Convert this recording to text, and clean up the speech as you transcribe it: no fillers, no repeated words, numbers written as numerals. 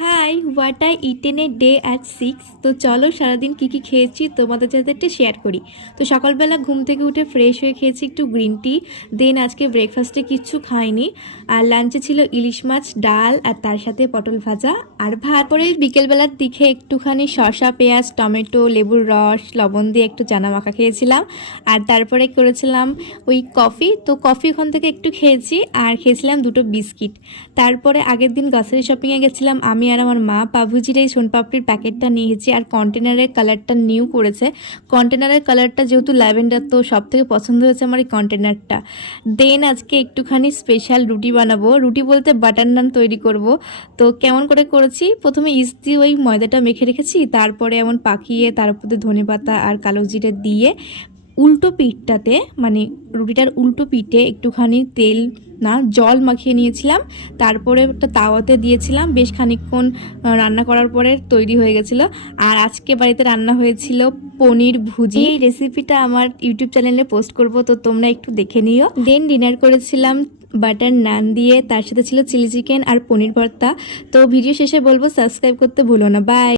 High, what I eaten a day at 6। তো চলো সারাদিন কী কী খেয়েছি তোমাদের সাথে একটু শেয়ার করি। তো সকালবেলা ঘুম থেকে উঠে ফ্রেশ হয়ে খেয়েছি একটু গ্রিন টি। দেন আজকে ব্রেকফাস্টে কিচ্ছু খাইনি। আর লাঞ্চে ছিল ইলিশ মাছ, ডাল আর তার সাথে পটল ভাজা আর ভাত। পরে বিকেলবেলার দিকে একটুখানি শসা, পেঁয়াজ, টমেটো, লেবুর রস, লবণ দিয়ে একটু চানা মাখা খেয়েছিলাম। আর তারপরে করেছিলাম ওই কফি। তো কফি ওখান থেকে একটু খেয়েছি আর খেয়েছিলাম দুটো বিস্কিট। তারপরে আগের দিন গ্রসারি শপিংয়ে গেছিলাম আমি আর আমার মা। পাভুজির এই সোনপাপড়ির প্যাকেটটা নিয়েছি আর কন্টেনারের কালারটা নিউ করেছে। কন্টেনারের কালারটা যেহেতু ল্যাভেন্ডার, তো সব থেকে পছন্দ হয়েছে আমার এই কন্টেনারটা। দেন আজকে একটুখানি স্পেশাল রুটি বানাবো, রুটি বলতে বাটার নান তৈরি করব। তো কেমন করে করেছি, প্রথমে ইস্ট দিয়ে ওই ময়দাটা মেখে রেখেছি, তারপরে এমন পাকিয়ে তার উপরে ধনেপাতা আর কালো জিরে দিয়ে উল্টো পিঠটাতে, মানে রুটিটার উল্টো পিঠে একটুখানি তেল না জল মাখিয়ে নিয়েছিলাম। তারপরে একটা তাওয়াতে দিয়েছিলাম, বেশ খানিকক্ষণ রান্না করার পরে তৈরি হয়ে গেছিলো। আর আজকে বাড়িতে রান্না হয়েছিল পনির ভুজি। এই রেসিপিটা আমার ইউটিউব চ্যানেলে পোস্ট করব, তো তোমরা একটু দেখে নিও। দেন ডিনার করেছিলাম বাটার নান দিয়ে, তার সাথে ছিল চিলি চিকেন আর পনির ভর্তা। তো ভিডিও শেষে বলবো সাবস্ক্রাইব করতে ভুলো না। বাই।